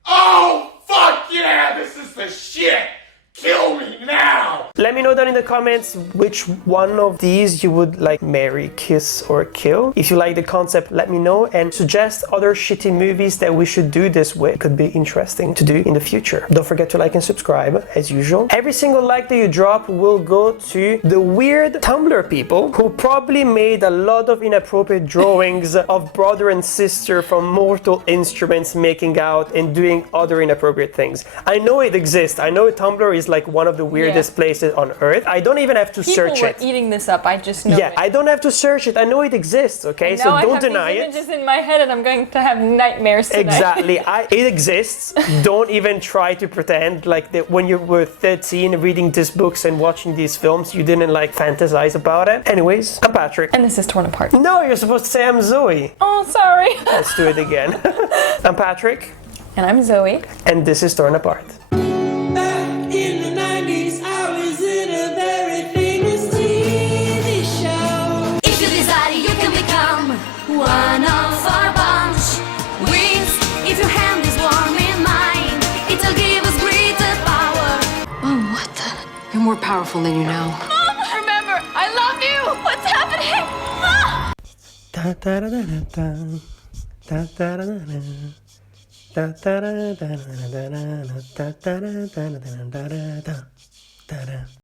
Oh, fuck yeah! This is the shit! Kill me now! Let me know down in the comments which one of these you would like marry, kiss, or kill. If you like the concept, let me know, and suggest other shitty movies that we should do this with. It could be interesting to do in the future. Don't forget to like and subscribe as usual. Every single like that you drop will go to the weird Tumblr people who probably made a lot of inappropriate drawings of brother and sister from Mortal Instruments making out and doing other inappropriate things. I know it exists. I know Tumblr is like one of the weirdest places on earth. I don't even have to search it. People were eating this up. I just know it. I don't have to search it. I know it exists, okay? So don't deny it. I have these images in my head and I'm going to have nightmares tonight. Exactly. It exists. Don't even try to pretend like that when you were 13 reading these books and watching these films, you didn't like fantasize about it. Anyways, I'm Patrick. And this is Torn Apart. No, you're supposed to say I'm Zoe. Oh, sorry. Let's do it again. I'm Patrick. And I'm Zoe. And this is Torn Apart. In the 90s, I was in a very famous TV show. If you desire, you can become one of our bunch. Wings, if your hand is warm in mine, it'll give us greater power. Oh, what the? You're more powerful than you know. Mom, remember, I love you. What's happening? Ah! Da da da da da da da da da. Da da da da da da da da da da da da da da da da.